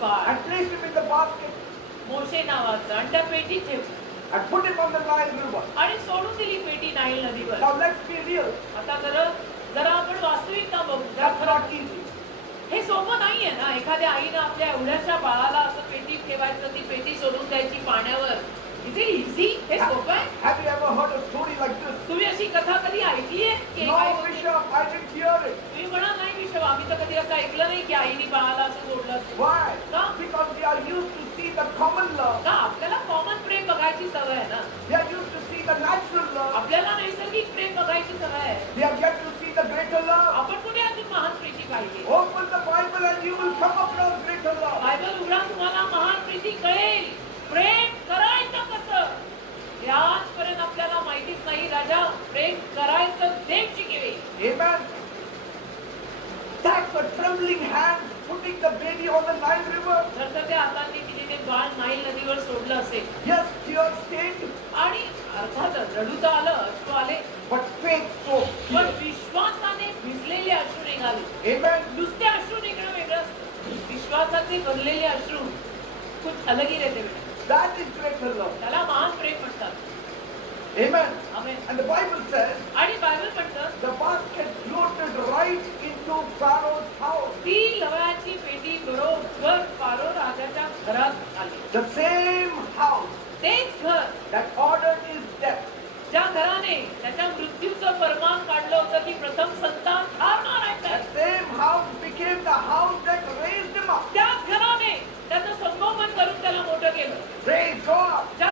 Bal and placed him in the basket मोशे नावाचं आणि त्या पेटीत ठेवलं and put him on the Nile River. आणि सोडून दिली पेटी नाईल नदीवर. Now let's be real. आता जरा आपण वास्तविकता बघू. That's not easy. हे सोपं नाहीये ना. एखाद्या आईनं आपल्या एवढ्याशा बाळाला असं पेटीत ठेवायचं, ती पेटी सोडून द्यायची पाण्यावर. Is it easy? हे सोपं आहे? Have you ever heard a story like this? तुम्ही अशी कथा कधी ऐकली आहे की No, Bishop, I didn't hear it. तुम्ही म्हणा नाही विषय आम्ही तर कधी असं ऐकलं नाही की आईने बाळाला असं सोडलं असेल. Why? का? Because we are used to see the common love. का आपल्याला कॉमन प्रेम बघायची सवय आहे ना. We are used to see the natural love. आपल्याला नैसर्गिक प्रेम बघायची सवय आहे. We have yet to see the greater love. आपण कुठे अजून महान प्रीती पाहिजे? Open the Bible and you will come across greater love. Bible उघडा, तुम्हाला महान प्रीती कळेल. प्रेम करायचं कसं हे आजपर्यंत आपल्याला माहितीच नाही. राजा प्रेम करायचं देव शिकवे. Amen. That's a trembling hand putting the baby on the Nile River. जर त्या हातांनी तिने ते बाळ नाईल नदीवर सोडलं असेल. Yes, tears came, आणि अर्थातच रडू तर आलं, अश्रू आले, but faith soaked पण tears. विश्वासाने भिजलेले अश्रू निघाले. Amen. नुसते अश्रू निघणं वेगळं असतं. विश्वासाचे भरलेले अश्रू खूप अलग ही रहते बेटा. That is greater love. त्याला महान प्रेम म्हणतात. Amen. Amen. And the Bible says आणि बायबल म्हणतं the basket floated right into Pharaoh's house. ती लव्याची पेटी बरोबर फारो राजाच्या घरात आली. The same house तेच घर that ordered his death. ज्या घराने त्याच्या मृत्यूचं फरमान काढलं होतं की प्रथम संतान ठार मारायचं. That same house became the house